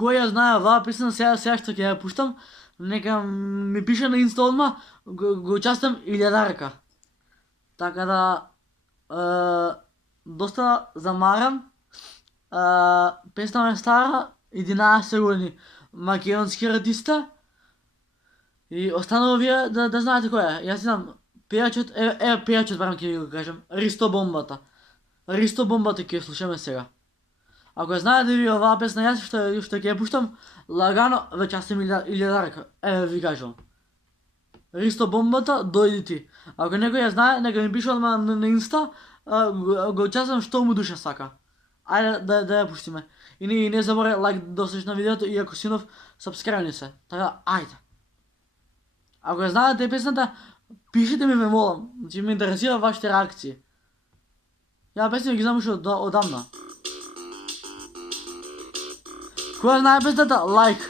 Кой я знае, ова песна сега што ќе ја пуштам, нека ми пише на инста одма, го участвам 1000 рака. Така да, доста замаран, песна е стара, 11 години, македонски артиста, и останало вие да знаете кој е. Јас знам, пејачот, пејачот барам ќе ви го кажам, Ристо Бомбата. Ристо Бомбата ќе ја слушаме сега. Ако ја знаете ви оваа песна, јас што ќе ја пуштам, лагано веќе аз сум 1000 рака. Еве ви кажувам. Ристо Бомбата, дојди ти. Ако некој ја знае, нека ми пише одма на инста, го участвам што му душа сака. Ајде да ја пуштиме. И не заборе лайк да оставиш на видеото и ако синов, сабскрајбни се. Така, ајде. Ако ја знаете песната, пишете ми, ме молам. Значи ме интересира вашите реакции. Ја песни ги знам уште одамна. Која знае песната, лайк.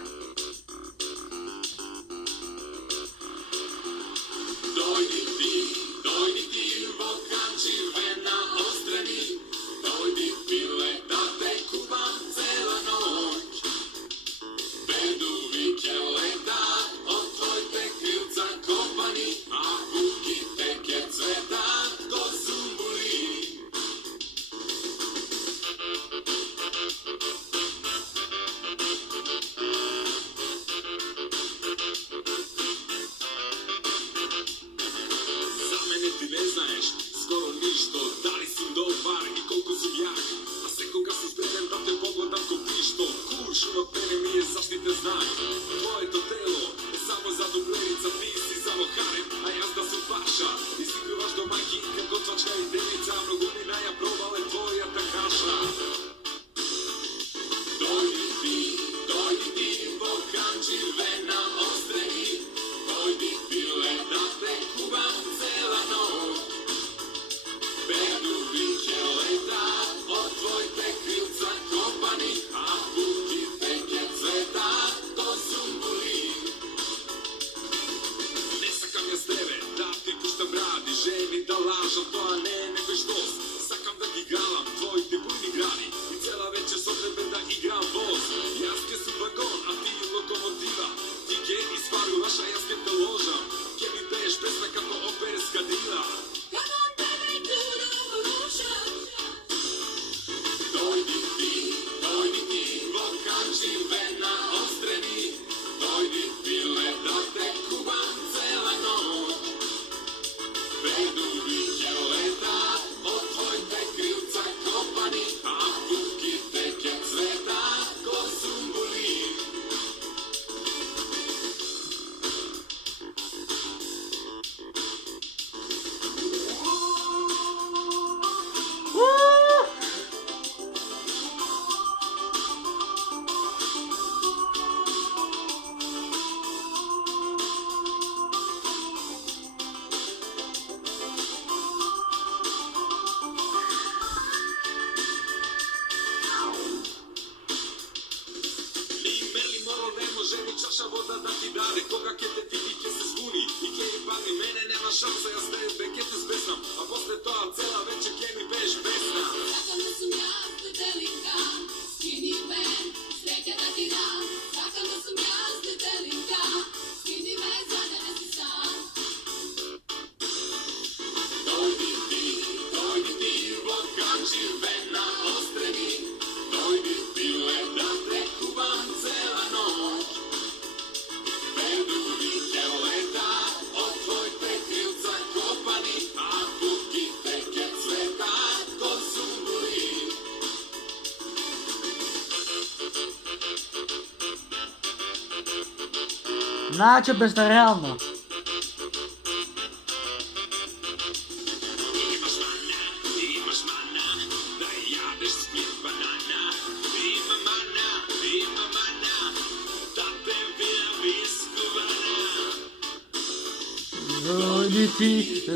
Значи безреално.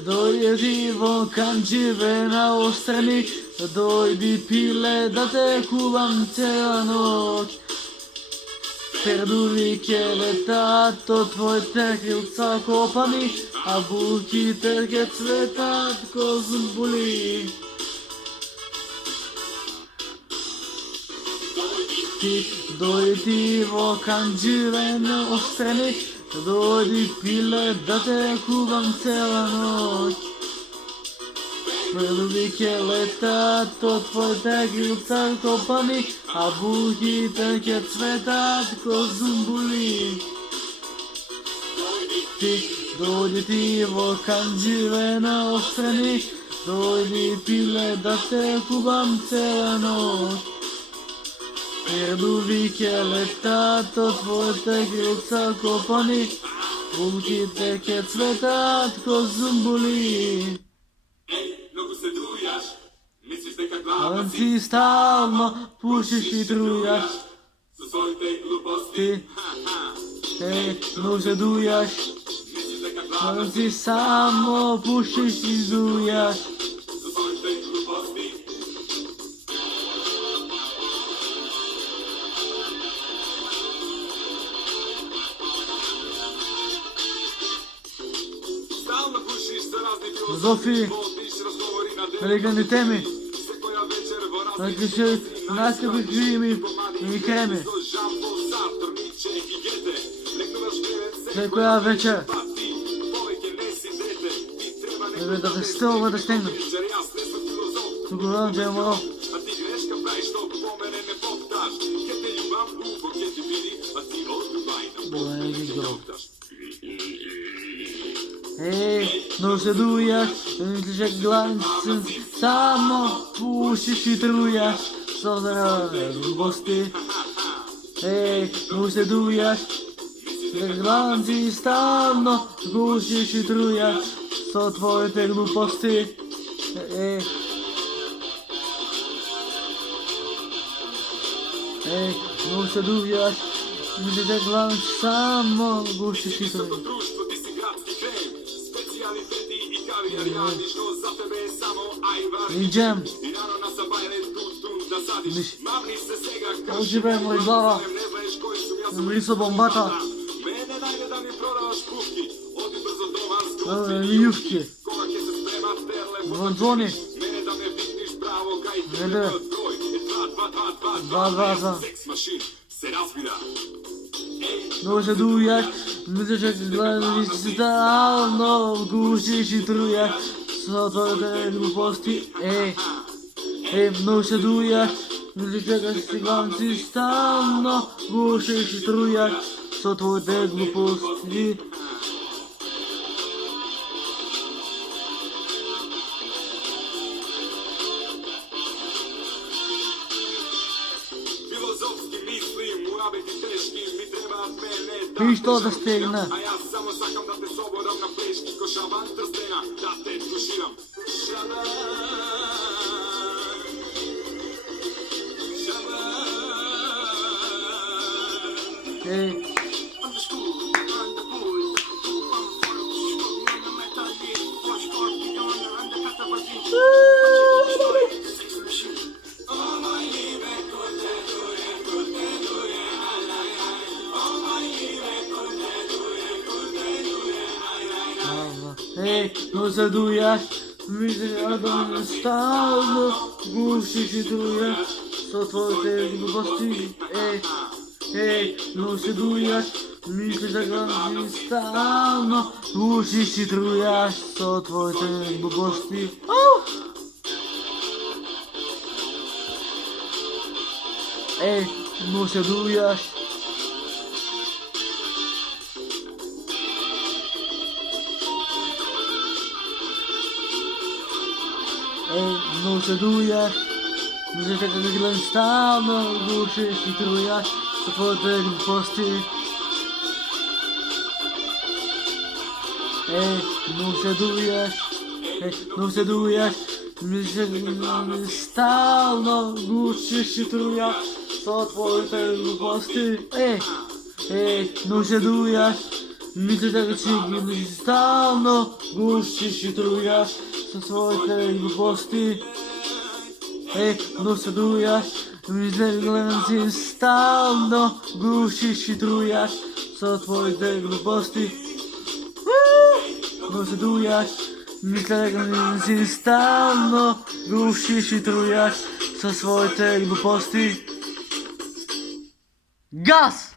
Дојди ти во канџивена острани, дојди пиле да те кувам цела ноќ. Пердуви ќе летат од твоите крилца копани, а буките ќе цветат ко зумбули. Ty dojdivo kanđirene ostrani, dojdi pile da te kuvam cela noć. Velike leta, to tvoj tegil car kopani, a buhi tenke cvetat ko zumbuli. Ti dojdi tivo kanđirene ostrani, dojdi pile da te kuvam cela noć. Velike leta, to tvoj tegil car kopani, buhi tenke cvetat ko zumbuli. Ale ti stalno pušiš i trujaš. Ti, nože dujaš. Ale ti samo pušiš i zujaš. Zofiji, legalne teme. Dakle še naskapi krimi i kreme. Koja večer. Da te stova da stegnu. Тук да е мало. Но се дуjaš, že glancem samo pušiš i trujaš s obzira gluposti. No se dujaš, že glanci stalno pušiš i trujaš s tvoje te gluposti. No se dujaš, že glanci samo pušiš i trujaš. Idziemy. Używaj mojej glava. Liso bombata. Lijówki. Wądzony. Jede. 2. No se dujaš, myślę, że glanci stalno gusisz i trujasz co twoje głuposti. No se dujaš, myślę, że glanci stalno gusisz i trujasz co twoje głuposti. Piš to da stegne. A ja samo sakam da te sobodam na pleški ko šaban trstena, da te tuširam. Šaban, šaban. No se dujaš, myślę, że stalno gusisz i trujasz co twoje głuposti. No se dujaš, myślę, że glanci stalno gusisz i trujasz co twoje głuposti. No se dujaš. No se dujaš, myślę, że glanci stalno gusisz i trujasz co twoje głuposti. No se dujaš, myślę, że glanci stalno gusisz i trujasz co twoje głuposti. No se dujaš, myślę, że glanci stalno gusisz i trujasz co twoje głuposti. No se dujaš, myślę, że glanci stalno gusisz i trujasz co twoje głuposti. No se dujaš, myślę, że glanci stalno gusisz i trujasz co twoje głuposti. Gaz!